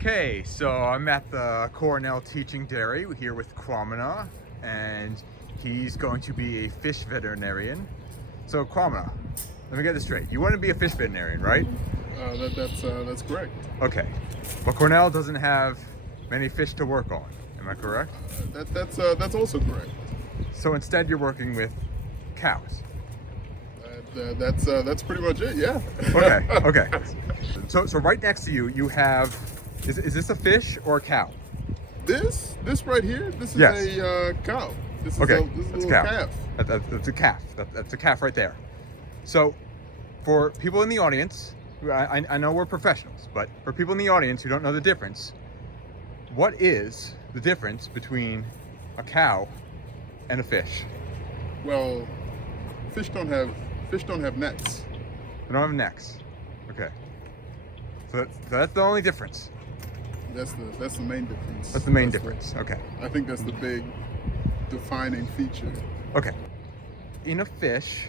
Okay, so I'm at the Cornell Teaching Dairy here with Kwamina, and he's going to be a fish veterinarian. So Kwamina, let me get this straight. You want to be a fish veterinarian, right? That's correct. Okay, but Cornell doesn't have many fish to work on. Am I correct? That's also correct. So instead, you're working with cows. That's pretty much it. Yeah. Okay. So right next to you, you have. Is this a fish or a cow? This right here. This is Yes. a cow. This is Okay, this is that's a a little cow. calf. That's a calf. That's a calf right there. So, for people in the audience, I know we're professionals, but for people in the audience who don't know the difference, what is the difference between a cow and a fish? Well, fish don't have necks. They don't have necks. Okay. So that's the only difference. That's the main difference. That's the main difference. Okay. I think that's the big defining feature. Okay. In a fish,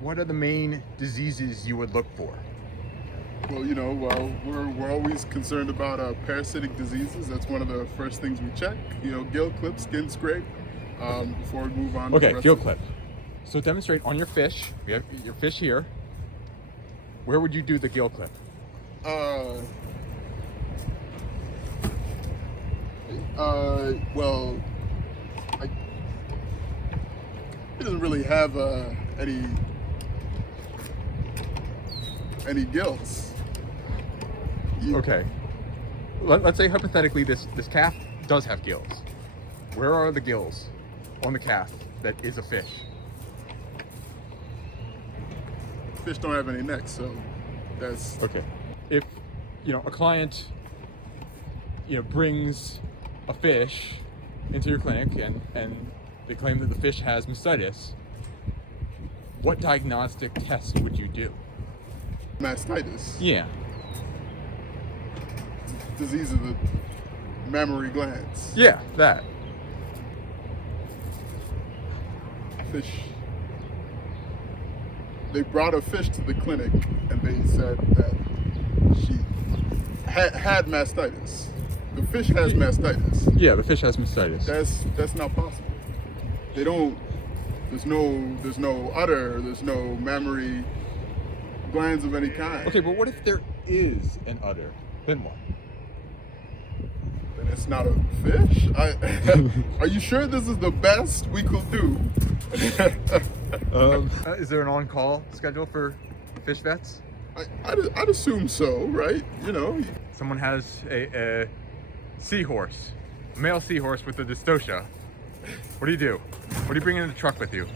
what are the main diseases you would look for? Well, we're always concerned about parasitic diseases. That's one of the first things we check. Gill clip, skin scrape. Before we move on. Okay, to the gill rest clip. So demonstrate on your fish. We have your fish here. Where would you do the gill clip? Well, it doesn't really have any gills. Okay. Let's say hypothetically this calf does have gills. Where are the gills on the calf that is a fish? Fish don't have any necks, so that's Okay. If a client brings a fish into your clinic and they claim that the fish has mastitis, what diagnostic test would you do? mastitis. Yeah. Disease of the mammary glands. Yeah, that. Fish. They brought a fish to the clinic and they said that she had mastitis. The fish has mastitis. Yeah, the fish has mastitis. That's not possible. They don't. There's no udder. There's no mammary glands of any kind. Okay, but what if there is an udder? Then what? Then it's not a fish. Are you sure this is the best we could do? Is there an on-call schedule for fish vets? I'd assume so, right? Someone has a seahorse, a male seahorse with a dystocia. What do you do? What do you bring in the truck with you?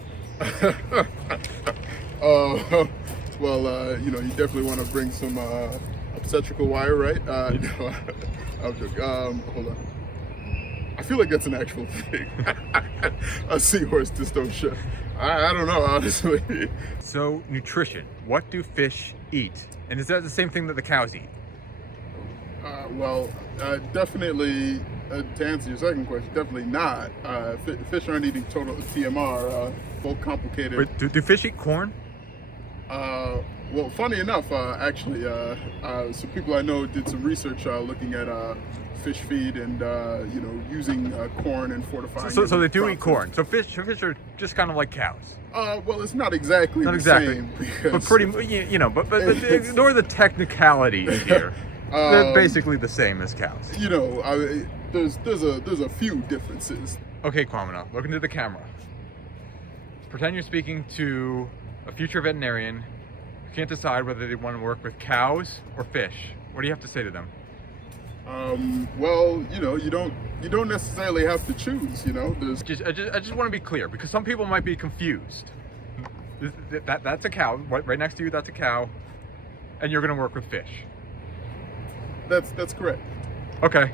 Well, you definitely want to bring some obstetrical wire, right? No, I'm joking. Hold on. I feel like that's an actual thing. A seahorse dystocia. I don't know, honestly. So, nutrition. What do fish eat? And is that the same thing that the cows eat? Well, definitely, to answer your second question, definitely not. Fish aren't eating total TMR, full complicated. Wait, do fish eat corn? Well, funny enough, actually, some people I know did some research looking at fish feed and using corn and fortifying. So they do eat corn. So fish are just kind of like cows. Well, it's not exactly the same. But pretty, but ignore the technicalities here. They're basically the same as cows. There's a few differences. Okay, Kwamina, look into the camera. Pretend you're speaking to a future veterinarian who can't decide whether they want to work with cows or fish. What do you have to say to them? Well, you don't necessarily have to choose. I just want to be clear because some people might be confused. That's a cow right next to you. That's a cow, and you're going to work with fish. That's correct. Okay.